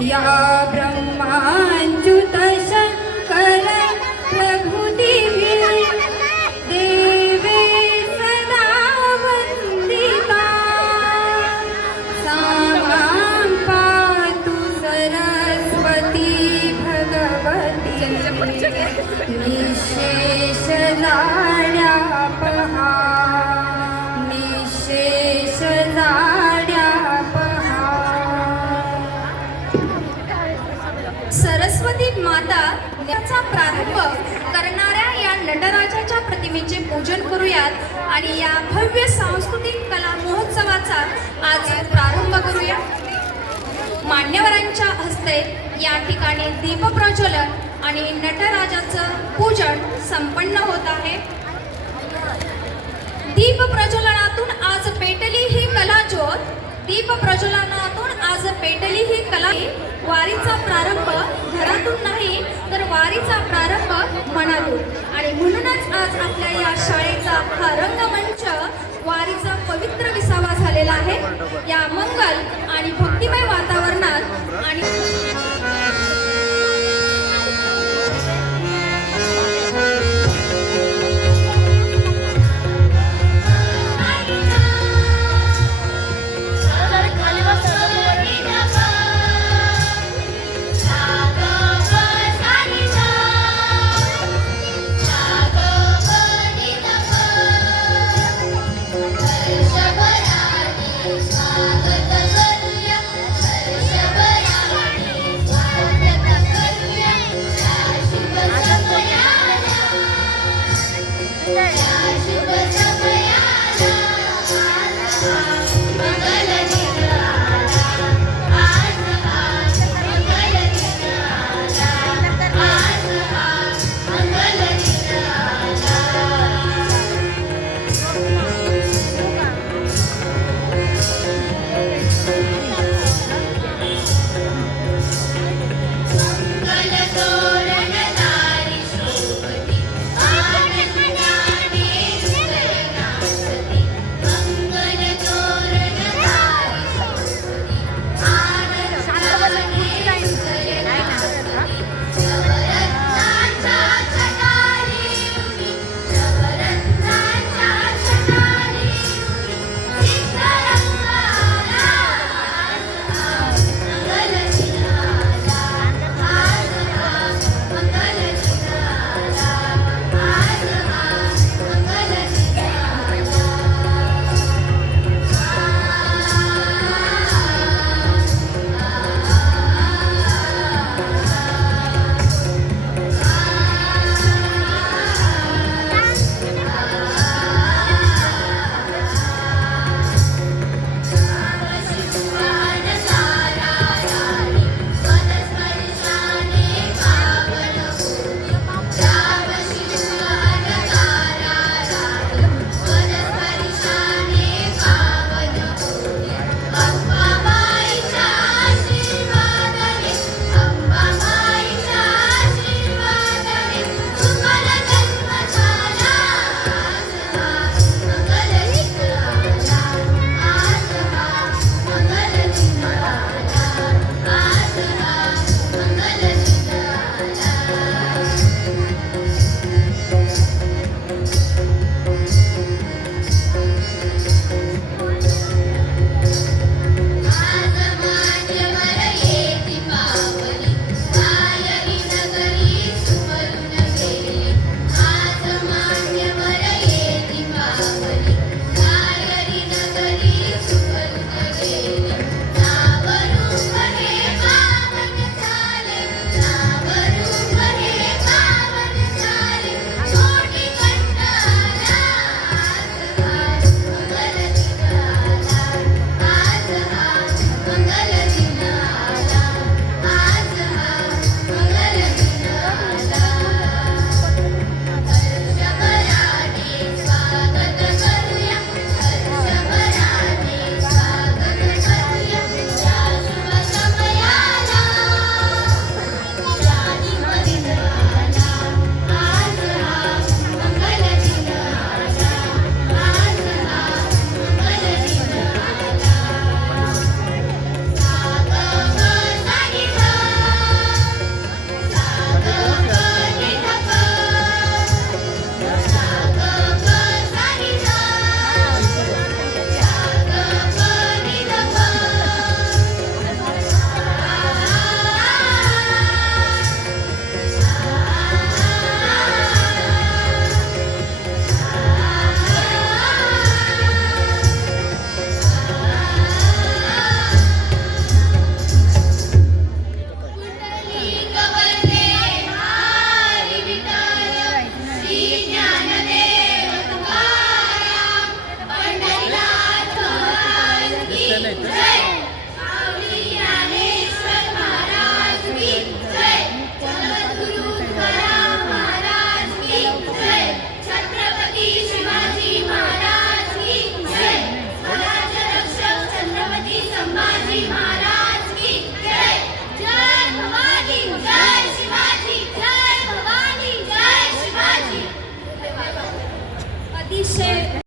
या ब्रह्माच्युत शंकर प्रभु दिव्य देवे सदा वंदिता सामां पातु सरस्वती भगवती निशेष लाड्यापहा निशेष लाड्यापहा। सरस्वती माता याचा प्रारंभ करणाऱ्या या नटराजाच्या प्रतिमेचे पूजन करूयात आणि या भव्य सांस्कृतिक कला महोत्सवाचा आज प्रारंभ करूया। मान्यवरांच्या हस्ते या ठिकाणी दीपप्रज्वलन आणि नटराजाचं पूजन संपन्न होत आहे। दीपप्रज्वलनातून आज पेटली ही कला ज्योत, दीपप्रज्वलनातून आज पेटली ही कला। वारीचा प्रारंभ घरातून नाही तर वारीचा प्रारंभ मनातून, आणि म्हणूनच आज आपल्या या शाळेचा हा रंगमंच वारीचा पवित्र विसावा झालेला आहे। या मंगल आणि भक्तिमय